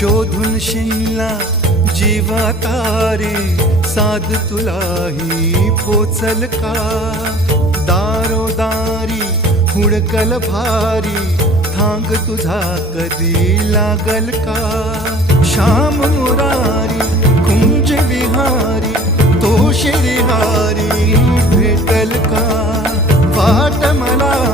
शोधून शिनला जीवा तारे, साध तुलाही पोचल का? दारोदारी हुडकल भारी, थांग तुझा कधी लागल का? श्याम मुरारी कुंज विहारी, तो श्रीहारी भेटल का? वाट मला